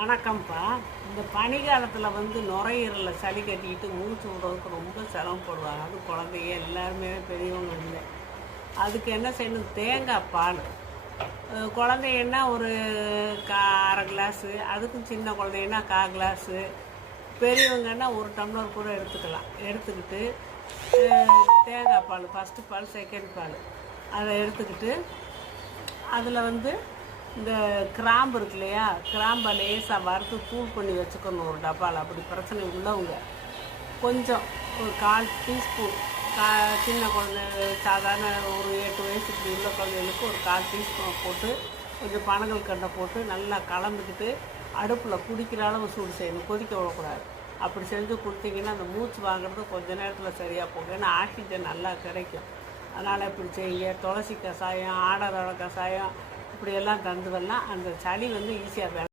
வணக்கம்ப்பா. இந்த பனிக்காலத்தில் நுரையீரலில் சளி கட்டிக்கிட்டு மூச்சு விடுறதுக்கு ரொம்ப சிரமப்படுவாங்க. அது குழந்தைங்க எல்லாருமே பெரியவங்க இல்லை. அதுக்கு என்ன செய்யணும்? தேங்காய் பால். குழந்தைங்கன்னா ஒரு அரை கிளாஸு, அதுக்கும் சின்ன குழந்தைங்கன்னா 1/4 கிளாஸு, பெரியவங்கன்னா ஒரு டம்ளர் கூட எடுத்துக்கலாம். எடுத்துக்கிட்டு தேங்காய் பால், ஃபஸ்ட்டு பால், செகண்ட் பால், அதை எடுத்துக்கிட்டு அதில் இந்த கிராம்பு இருக்கு இல்லையா, கிராம்பை லேசாக வறுத்து தூள் பண்ணி வச்சுக்கணும் ஒரு டப்பாவில். அப்படி பிரச்சனை உள்ளவங்க கொஞ்சம் ஒரு 1/4 டீஸ்பூன், சின்ன குழந்தை சாதாரண ஒரு 8 வயசு இப்படி உள்ள குழந்தைகளுக்கு ஒரு 1/4 டீஸ்பூன் போட்டு கொஞ்சம் பனங்கள் கண்டை போட்டு நல்லா கலந்துக்கிட்டு அடுப்பில் குடிக்கிற அளவு சூடு செய்யணும், கொதிக்க விடக்கூடாது. அப்படி செஞ்சு கொடுத்தீங்கன்னா அந்த மூச்சு வாங்குறது கொஞ்சம் நேரத்தில் சரியாக போகும். ஏன்னா ஆக்சிஜன் நல்லா கிடைக்கும். அதனால் இப்படி செய்யுங்க. துளசி கஷாயம், ஆடாதோட கஷாயம், இப்படியெல்லாம் தந்துவெல்லாம் அந்த சளி ஈஸியாக